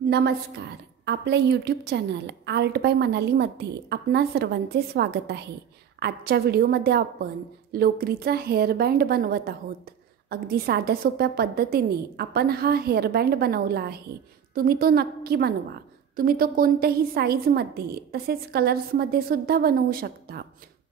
नमस्कार. आपल्या YouTube channel art bye मनालीमध्ये आपणा सर्वांचे स्वागत आहे. आजच्या व्हिडिओमध्ये आपण लोकरीचा हेअरबँड बनवत आहोत. अगदी साध्या सोप्या पद्धतीने आपण हा हेअरबँड बनवला आहे. तुम्ही तो नक्की बनवा. तुम्ही तो कोणत्याही साईजमध्ये तसेच कलर्समध्ये सुद्धा बनवू शकता.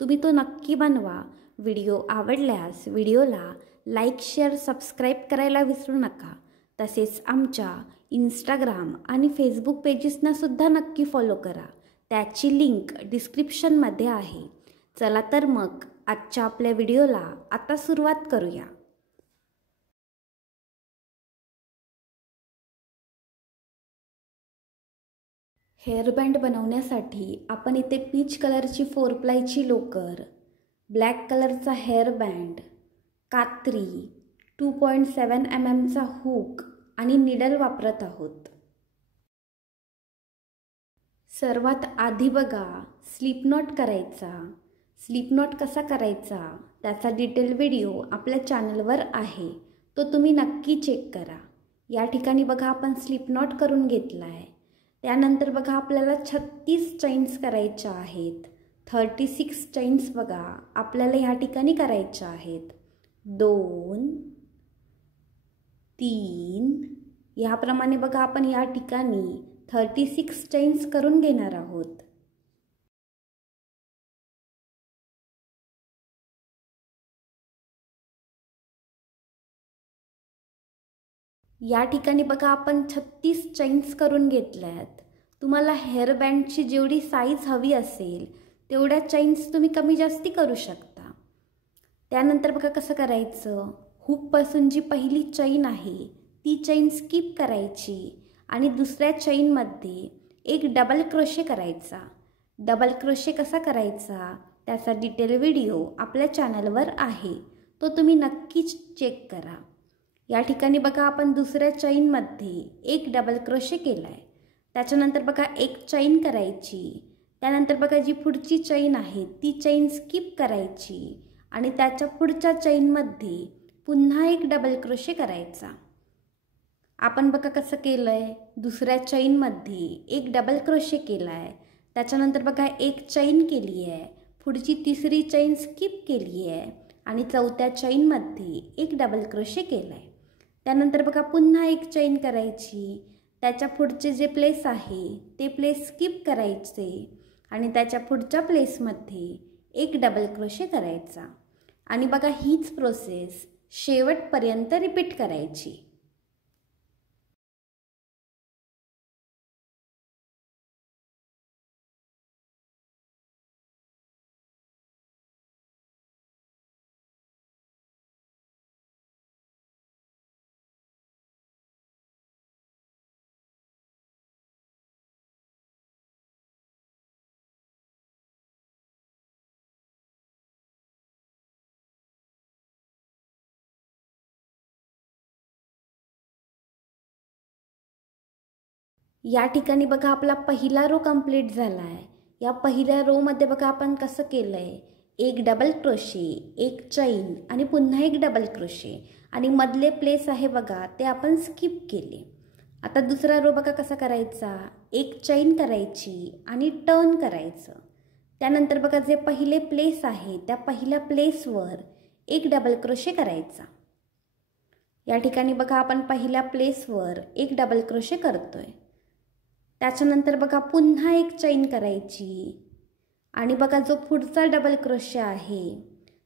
तुम्ही तो नक्की बनवा. व्हिडिओ आवडल्यास व्हिडिओला लाईक, शेअर, सबस्क्राईब करायला विसरू नका. तसेच आमच्या इंस्टाग्राम आणि फेसबुक पेजेसना सुद्धा नक्की फॉलो करा. त्याची लिंक डिस्क्रिप्शनमध्ये आहे. चला तर मग आजच्या आपल्या व्हिडिओला आता सुरुवात करूया. हेअरबँड बनवण्यासाठी आपण इथे पीच कलरची 4 प्लायची लोकर, ब्लॅक कलरचा हेअरबँड, कात्री, 2.7 mm चा हुक आणि निडल वापरत आहोत. सर्वात आधी बघा स्लिप नॉट करायचा. स्लिप नॉट कसा करायचा त्याचा डिटेल व्हिडिओ आपल्या चॅनलवर आहे, तो तुम्ही नक्की चेक करा. या ठिकाणी बघा आपण स्लिप नॉट करून घेतला आहे. त्यानंतर बघा आपल्याला 36 चैन्स करायच्या आहेत. 36 चैन्स बघा आपल्याला ह्या ठिकाणी करायच्या आहेत. 2 3 याप्रमाणे बघा आपण या ठिकाणी 36 चैन्स करून घेणार आहोत. या ठिकाणी बघा आपण 36 चैन्स करून घेतल्यात. तुम्हाला हेअरबँडची जेवढी साईज हवी असेल तेवढ्या चैन्स तुम्ही कमी जास्ती करू शकता. त्यानंतर बघा कसं करायचं, हुकपासून जी पहिली चैन आहे ती चैन स्किप करायची आणि दुसऱ्या चैनमध्ये एक डबल क्रोशे करायचा. डबल क्रोशे कसा करायचा त्याचा डिटेल व्हिडिओ आपल्या चॅनलवर आहे, तो तुम्ही नक्कीच चेक करा. या ठिकाणी बघा आपण दुसऱ्या चैनमध्ये एक डबल क्रोशे केला आहे. त्याच्यानंतर बघा एक चैन करायची. त्यानंतर बघा जी पुढची चैन आहे ती चैन स्किप करायची आणि त्याच्या पुढच्या चैनमध्ये पुन्हा एक डबल क्रोशे करायचा. आपण बघा कसं केलं आहे, दुसऱ्या चैनमध्ये एक डबल क्रोशे केला आहे. त्याच्यानंतर बघा एक चैन केली आहे, पुढची तिसरी चैन स्किप केली आहे आणि चौथ्या चैनमध्ये एक डबल क्रोशे केला आहे. त्यानंतर बघा पुन्हा एक चैन करायची. त्याच्या पुढचे जे प्लेस आहे ते प्लेस स्किप करायचे आणि त्याच्या पुढच्या प्लेसमध्ये एक डबल क्रोशे करायचा आणि बघा हीच प्रोसेस शेवटपर्यंत रिपीट करायची. या ठिकाणी बघा आपला पहिला रो कंप्लीट झाला आहे. या पहिल्या रोमध्ये बघा आपण कसं केलं आहे, एक डबल क्रोशे, एक चैन आणि पुन्हा एक डबल क्रोशे आणि मधले प्लेस आहे बघा ते आपण स्किप केले. आता दुसरा रो बघा कसा करायचा, एक चैन करायची आणि टर्न करायचं. त्यानंतर बघा जे पहिले प्लेस आहे त्या पहिल्या प्लेसवर एक डबल क्रोशे करायचा. या ठिकाणी बघा आपण पहिल्या प्लेसवर एक डबल क्रोशे करतोय. त्याच्यानंतर बघा पुन्हा एक चैन करायची आणि बघा जो पुढचा डबल क्रोशे आहे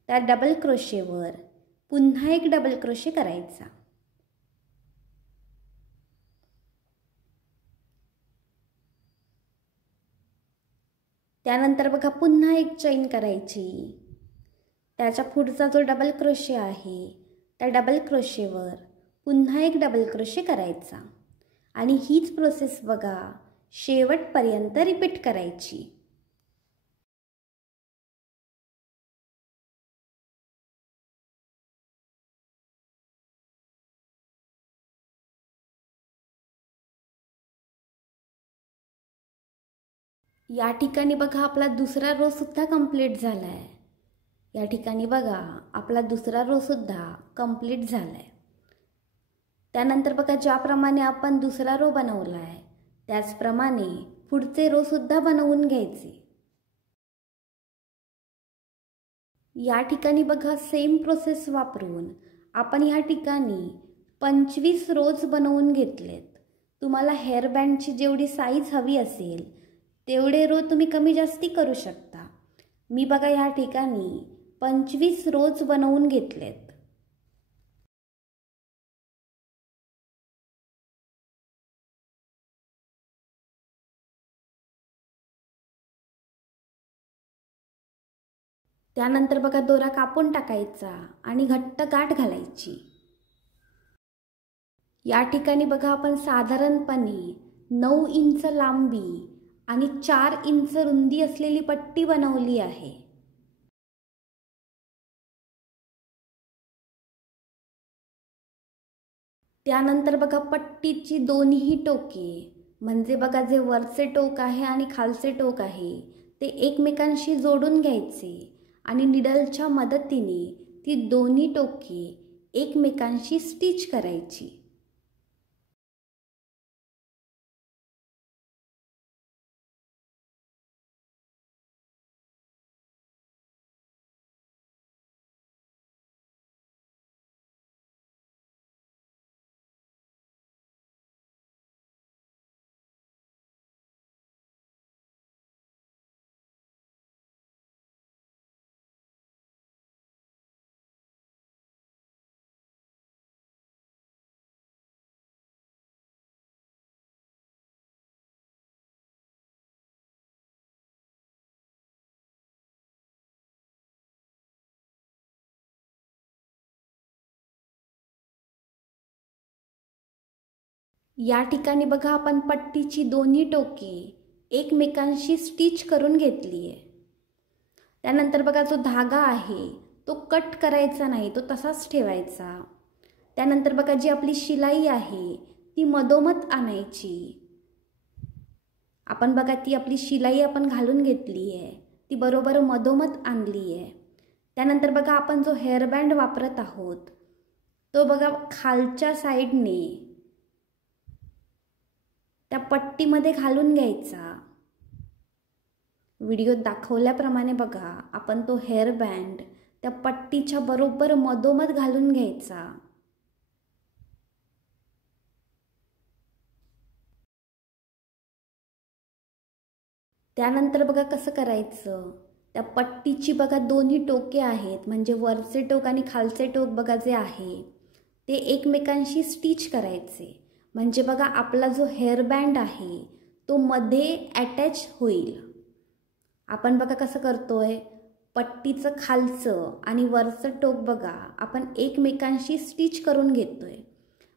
त्या डबल क्रोशेवर पुन्हा एक डबल क्रोशे करायचा. त्यानंतर बघा पुन्हा एक चैन करायची. त्याच्या पुढचा जो डबल क्रोशे आहे त्या डबल क्रोशेवर पुन्हा एक डबल क्रोशे करायचा आणि हीच प्रोसेस बघा शेवटपर्यंत रिपीट करायची. या ठिकाणी बघा आपला दुसरा रो सुद्धा कंप्लीट झाला आहे. या ठिकाणी बघा आपला दुसरा रो सुद्धा कंप्लीट झाला आहे. त्यानंतर बघा ज्याप्रमाणे आपण दुसरा रो बनवला आहे त्याचप्रमाणे पुढचे रो सुद्धा बनवून घ्यायचे. या ठिकाणी बघा सेम प्रोसेस वापरून आपण ह्या ठिकाणी 25 रोज बनवून घेतलेत. तुम्हाला हेअर बँडची जेवढी साईज हवी असेल तेवढे रो तुम्ही कमी जास्ती करू शकता. मी बघा ह्या ठिकाणी 25 रोज बनवून घेतलेत. त्यानंतर बघा दोरा कापून टाकायचा आणि घट्ट गाठ घालायची. या ठिकाणी बघा आपण साधारणपणे 9 इंच लांबी आणि 4 इंच रुंदी असलेली पट्टी बनवली आहे. त्यानंतर बघा पट्टीची दोन्ही टोके म्हणजे बघा जे वरचे टोक आहे आणि खालचे टोक आहे ते एकमेकांशी जोडून घ्यायचे आणि निडलच्या मदतीने ती दोन्ही टोके एकमेकांशी स्टिच करायची. या ठिकाणी बघा आपण पट्टीची दोन्ही टोके एकमेकांशी स्टिच करून घेतली आहे. त्यानंतर बघा जो धागा आहे तो कट करायचा नाही, तो तसाच ठेवायचा. त्यानंतर बघा जी आपली शिलाई आहे ती मधोमध आणायची. आपण बघा ती आपली शिलाई आपण घालून घेतली आहे ती बरोबर मधोमध आणली आहे. त्यानंतर बघा आपण जो हेअरबँड वापरत आहोत तो बघा खालच्या साईडने त्या पट्टीमध्ये घालून घ्यायचा. व्हिडिओत दाखवल्याप्रमाणे बघा आपण तो हेअरबँड त्या पट्टीच्या बरोबर मधोमध घालून घ्यायचा. त्यानंतर बघा कसं करायचं, त्या पट्टीची बघा दोन्ही टोके आहेत म्हणजे वरचे टोक आणि खालचे टोक बघा जे आहे ते एकमेकांशी स्टिच करायचे. म्हणजे बघा आपला जो हेअरबँड आहे तो मध्ये अटॅच होईल. आपण बघा कसं करतोय, पट्टीचं खालचं आणि वरचं टोक बघा आपण एकमेकांशी स्टिच करून घेतोय.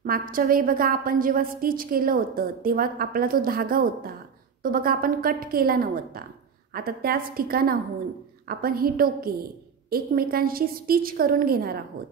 मागच्या वेळी बघा आपण जेव्हा स्टिच केलं होतं तेव्हा आपला जो धागा होता तो बघा आपण कट केला नव्हता. आता त्याच ठिकाणाहून आपण ही टोके एकमेकांशी स्टिच करून घेणार आहोत.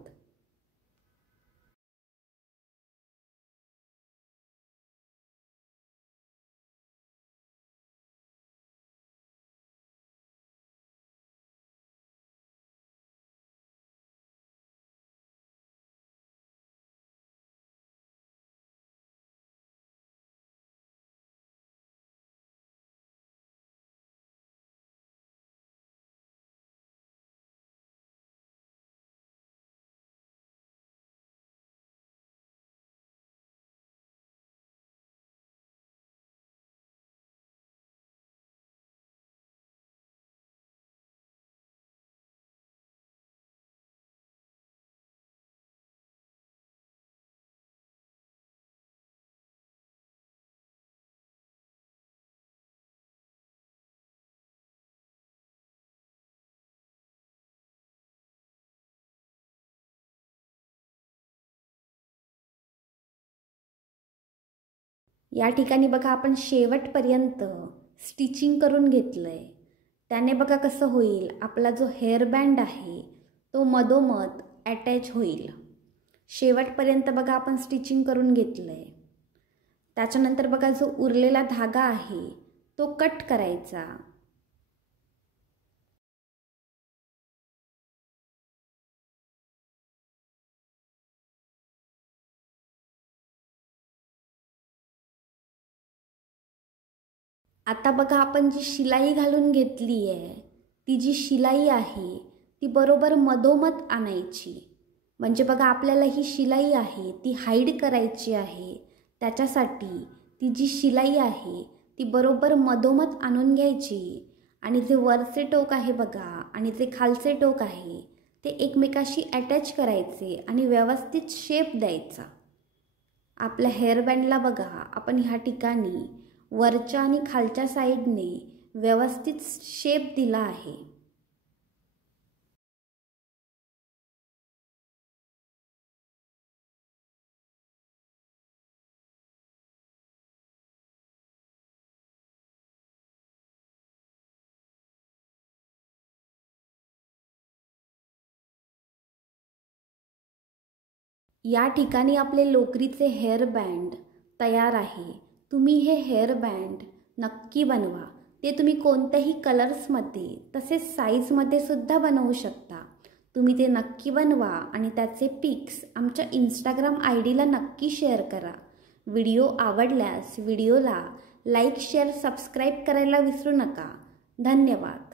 या ठिकाणी बघा आपण शेवटपर्यंत स्टिचिंग करून घेतलंय. त्याने बघा कसं होईल, आपला जो हेअरबँड आहे तो मधोमध अटॅच होईल. शेवटपर्यंत बघा आपण स्टिचिंग करून घेतलंय. त्याच्यानंतर बघा जो उरलेला धागा आहे तो कट करायचा. आता बघा आपण जी शिलाई घालून घेतली आहे ती जी शिलाई आहे ती बरोबर मधोमध आणायची. म्हणजे बघा आपल्याला ही शिलाई आहे ती हाईड करायची आहे. त्याच्यासाठी ती जी शिलाई आहे ती बरोबर मधोमध आणून घ्यायची आणि जे वरचे टोक आहे बघा आणि जे खालचे टोक आहे ते एकमेकाशी अटॅच करायचे आणि व्यवस्थित शेप द्यायचा. आपल्या हेअरबँडला बघा आपण ह्या ठिकाणी वरच्या आणि खालच्या साईडने व्यवस्थित शेप दिला आहे. या ठिकाणी आपले लोकरीचे हेअरबँड तयार आहे. तुम्ही हे हेअरबँड नक्की बनवा. ते तुम्ही कोणत्याही कलर्समध्ये तसेच साईजमध्ये सुद्धा बनवू शकता. तुम्ही ते नक्की बनवा आणि त्याचे पिक्स आमच्या इंस्टाग्राम ID ला नक्की शेअर करा. व्हिडिओ आवडल्यास व्हिडिओला लाईक, शेअर, सबस्क्राईब करायला विसरू नका. धन्यवाद.